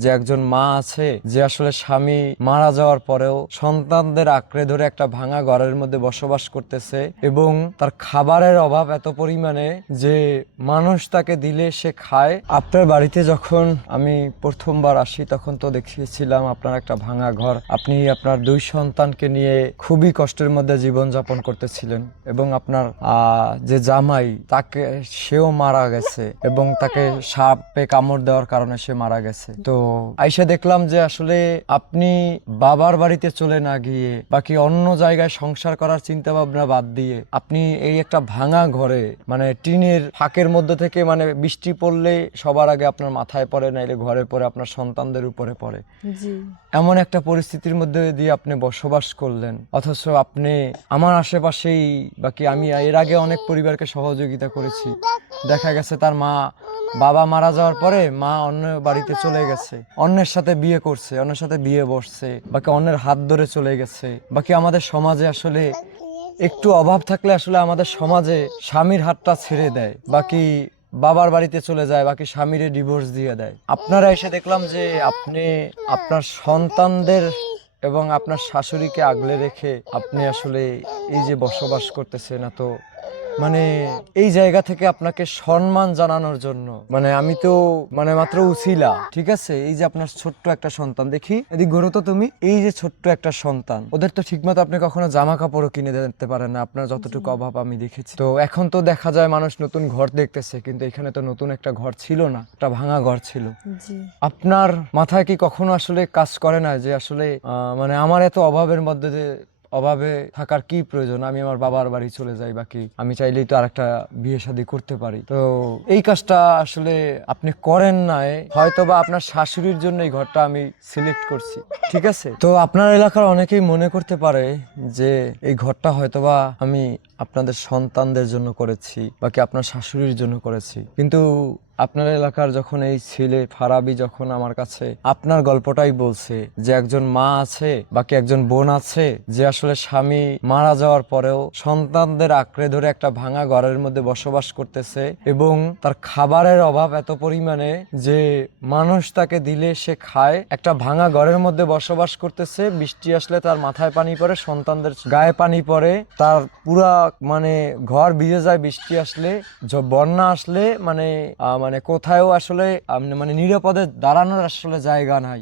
যে একজন মা আছে যে আসলে স্বামী মারা যাওয়ার পরেও সন্তানদের আঁকড়ে ধরে একটা ভাঙা ঘরের মধ্যে বসবাস করতেছে এবং তার খাবারের অভাব এত পরিমাণে যে মানুষ তাকে দিলে সে খায়। আপনার বাড়িতে যখন আমি প্রথমবার আসি তখন তো দেখিয়েছিলাম আপনার একটা ভাঙা ঘর, আপনি আপনার 2 সন্তানকে নিয়ে খুবই কষ্টের মধ্যে জীবন যাপন করতেছিলেন এবং আপনার যে জামাই তাকে সেও মারা গেছে এবং তাকে সাপে কামড় দেওয়ার কারণে সে মারা গেছে। তো আইসা দেখলাম যে আসলে আপনি বাবার বাড়িতে চলে না গিয়ে বাকি অন্য জায়গায় সংসার করার চিন্তা ভাবনা বাদ দিয়ে আপনি এই একটা ভাঙা ঘরে মানে টিনের ফাঁকের মধ্যে থেকে মানে বৃষ্টি পড়লে সবার আগে আপনার মাথায় পড়ে, নাইলে ঘরে পড়ে, আপনার সন্তানদের উপরে পড়ে, জি এমন একটা পরিস্থিতির মধ্যে দিয়ে আপনি বসবাস করলেন। অথচ আপনি আমার আশেপাশেই বাকি আমি এর আগে অনেক পরিবারকে সহযোগিতা করেছি, দেখা গেছে তার বাবা মারা যাওয়ার পরে মা অন্য বাড়িতে চলে গেছে, অন্যের সাথে বিয়ে করছে, অন্যের সাথে বিয়ে বসছে, বাকি অন্যের হাত ধরে চলে গেছে। বাকি আমাদের সমাজে আসলে একটু অভাব থাকলে আসলে আমাদের সমাজে স্বামীর হাতটা ছেড়ে দেয়, বাকি বাবার বাড়িতে চলে যায়, বাকি স্বামীরে ডিভোর্স দিয়ে দেয়। আপনারা এসে দেখলাম যে আপনি আপনার সন্তানদের এবং আপনার শাশুড়িকে আগলে রেখে আপনি আসলে এই যে বসবাস করতেছেন, এত মানে এই জায়গা থেকে আপনাকে সম্মান জানানোর জন্য মানে আমি তো মানে মাত্র উছিলা, ঠিক আছে? এই যে আপনার ছোট্ট একটা সন্তান, দেখি এদিক ঘোরো তো তুমি, এই যে ছোট্ট একটা সন্তান, ওদের তো ঠিকমতো আপনি কখনো জামা কাপড়ও কিনে দিতে পারেন না, আপনার যতটুকু অভাব আমি দেখেছি। তো এখন তো দেখা যায় মানুষ নতুন ঘর দেখতেছে, কিন্তু এখানে তো নতুন একটা ঘর ছিল না, একটা ভাঙা ঘর ছিল। জি আপনার মাথায় কি কখনো আসলে কাজ করে না যে আসলে মানে আমার এত অভাবের মধ্যে যে অভাবে থাকার কি প্রয়োজন, আমি আমার বাবার বাড়ি চলে যাই, বাকি আমি চাইলেই তো আরেকটা বিয়ে শাদী করতে পারি। তো এই কাজটা আসলে আপনি করেন নাই, হয়তোবা আপনার শাশুড়ির জন্য এই ঘরটা আমি সিলেক্ট করছি, ঠিক আছে? তো আপনার এলাকার অনেকেই মনে করতে পারে যে এই ঘরটা হয়তোবা আমি আপনাদের সন্তানদের জন্য করেছি, বাকি আপনার শাশুড়ির জন্য করেছি, কিন্তু আপনার এলাকার যখন এই ছেলে ফারাবি যখন আমার কাছে আপনার গল্পটাই বলছে যে একজন মা আছে বাকি একজন বোন আছে যে আসলে স্বামী মারা যাওয়ার পরেও সন্তানদের আঁকড়ে ধরে একটা ভাঙা ঘরের মধ্যে বসবাস করতেছে এবং তার খাবারের অভাব এত পরিমাণে যে মানুষ তাকে দিলে সে খায়, একটা ভাঙা ঘরের মধ্যে বসবাস করতেছে, বৃষ্টি আসলে তার মাথায় পানি পড়ে, সন্তানদের গায়ে পানি পড়ে, তার পুরা মানে ঘর ভিজে যায়, বৃষ্টি আসলে বন্যা আসলে মানে মানে কোথায়ও আসলে মানে নিরাপদে দাঁড়ানোর আসলে জায়গা নাই।